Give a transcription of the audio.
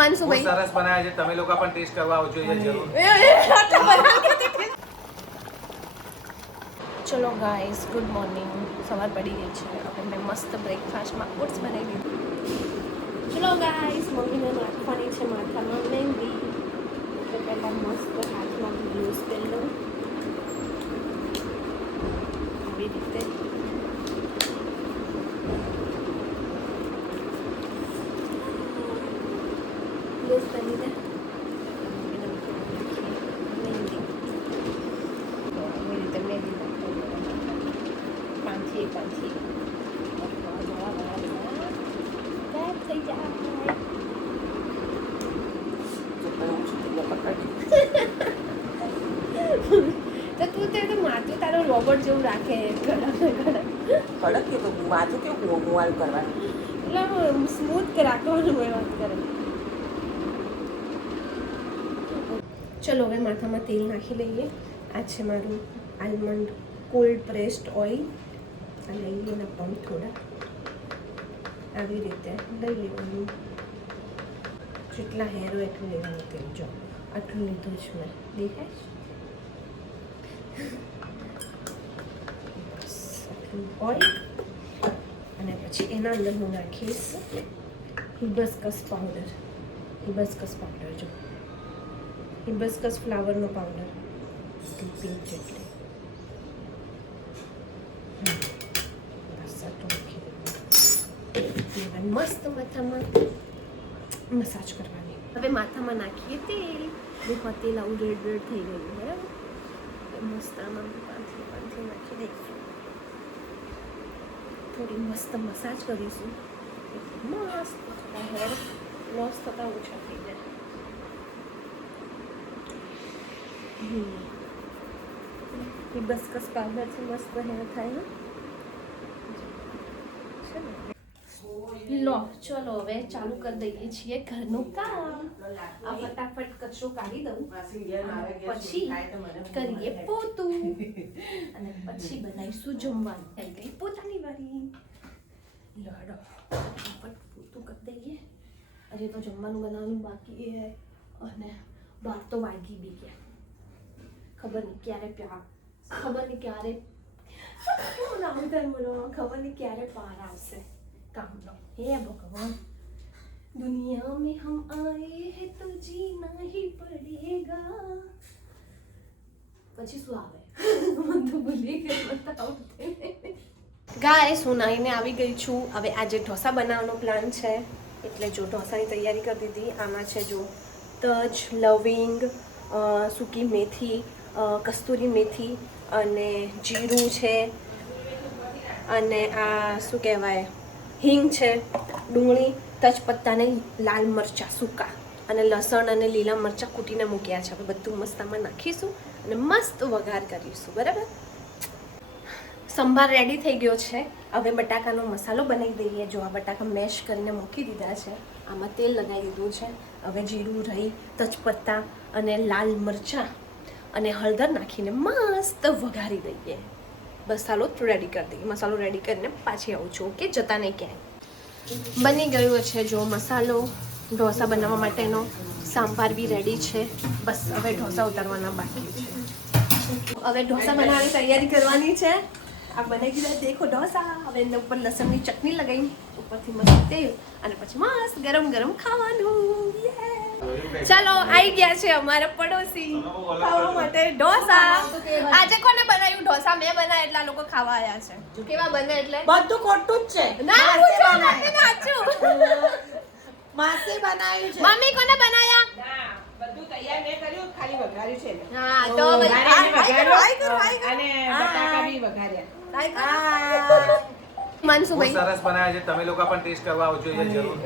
માનસુભાઈ સરસ બનાવ્યા છે, તમે લોકો પણ ટેસ્ટ કરવા આવજો જરૂર. ચલો ગાઈસ, ગુડ મોર્નિંગ. સવાર પડી ગઈ છે. હવે મેં મસ્ત બ્રેકફાસ્ટમાં ઓટ્સ બનાવી દીધું. ચલો ગાઈસ, મમ્મીને નાખવાની છે માથામાં મહેંદી. એટલે પહેલાં મસ્ત હાથમાં ગ્લોવ્સ પહેરી લઉં. આવી રીતે ગ્લોવ્સ પહેરી દે. મહેંદી આવી રીતે મહેંદી પાંચી થઈ જાય. તો તું તે માથું તારું રોબોટ જેવું રાખે કડક કે માથું કેવું મોવાલ કરવાનું એટલે સ્મૂથ રાખવાનું એ વાત કરે. ચલો હવે માથામાં તેલ નાખી લઈએ. આ છે મારું આલમંડ કોલ્ડ પ્રેસ્ડ ઓઇલ. આ લઈ લેવાના પંપ થોડા આવી રીતે લઈ લેવાનું. જેટલા હેર હોય એટલું લેવાનું તેલ. જો આટલું લીધું જ મેં, દેખાય બસ આટલું ઓઇલ. અને પછી એના અંદર હું નાખીશ હિબસ્કસ પાવડર. જો હિબસ્કસ ફ્લાવરનો પાવડર પિંક જેટલી. બસ આટલું નાખી દેવાનું. મસ્ત માથામાં મસાજ કરવાની. હવે માથામાં નાખીએ તેલ. દેખો તેલ આવું રેડ થઈ ગયું, બરાબર. મસ્ત આમાં પાંચથી નાખી દઈશું. થોડી મસ્ત મસાજ કરીશું. મસ્ત હેર લોસ થતા ઓછા થઈ જાય. હિબસ્કસ પાવડરથી મસ્ત હેર થાય ને. લો ચલો હવે ચાલુ કરી દઈએ છીએ ઘરનું કામ. આ ફટાફટ કચરો કાઢી દઉં, પછી કરીએ પોતું અને પછી બનાવીશું જમવાનું. એમ કઈ પોતાની વારી. લડો ફટાફટ પોતું કરી દઈએ. હજી તો જમવાનું બનાવવાનું બાકી છે અને 12 તો વાગી બી ગયા. ખબર નહીં ક્યારે પાર આવશે કામનો. हे भगवान, दुनिया में हम आए हैं तो जीना ही पड़ेगा. પછી શું આવે મને તો ભૂલી ગઈ. બતાવતે ગાઈસ, હું નાઈને આવી ગઈ છું. હવે આજે ઢોસા બનાવવાનો પ્લાન છે, એટલે જો ઢોસાની તૈયારી કરી દીધી. આમાં છે જો તજ, લવિંગ, સૂકી મેથી, કસ્તુરી મેથી અને જીરું છે, અને આ શું કહેવાય હિંગ છે, ડુંગળી, તજપત્તા ને લાલ મરચાં સૂકા, અને લસણ અને લીલા મરચાં કૂટીને મૂક્યા છે. હવે બધું મસ્ત આમાં નાખીશું અને મસ્ત વઘાર કરીશું, બરાબર. સંભાર રેડી થઈ ગયો છે. હવે બટાકાનો મસાલો બનાવી દઈએ. જો આ બટાકા મેશ કરીને મૂકી દીધા છે. આમાં તેલ લગાવી દીધું છે. હવે જીરું, રાઈ, તજપત્તા અને લાલ મરચાં અને હળદર નાખીને મસ્ત વઘારી દઈએ. મસાલો રેડી કરી દઈએ. મસાલો રેડી કરીને પાછી આવું છું. ઓકે, જતા નહીં ક્યાંય. બની ગયો છે જો મસાલો ઢોસા બનાવવા માટેનો. સાંભાર બી રેડી છે. બસ હવે ઢોસા ઉતારવાના બાકી છે. હવે ઢોસા બનાવવાની તૈયારી કરવાની છે. આ બની ગયા દેખો ઢોસા. હવે એના ઉપર લસણની ચટણી લગાવી, ઉપરથી મસ્ત તેલ, અને પછી મસ્ત ગરમ ગરમ ખાવાનું. ચાલો, આવી ગયા છે અમારા પડોશી ખાવા માટે ઢોસા. આજે કોને બનાવ્યું ઢોસા? મેં બનાવ્યા એટલે આ લોકો ખાવા આવ્યા છે. કેવા બને એટલે બધું ખોટું જ છે. ના પૂછો, નથી નાચું. માસી બનાવ્યું છે. મમ્મી કોને બનાયા? ના, બધું તૈયાર મેં કર્યું, ખાલી વઘાર્યું છે. હા, તો અને બટાકા બી વઘાર્યા. માનસુભાઈ સરસ બનાવ્યા છે, તમે લોકો પણ ટેસ્ટ કરવા આવજો જરૂર.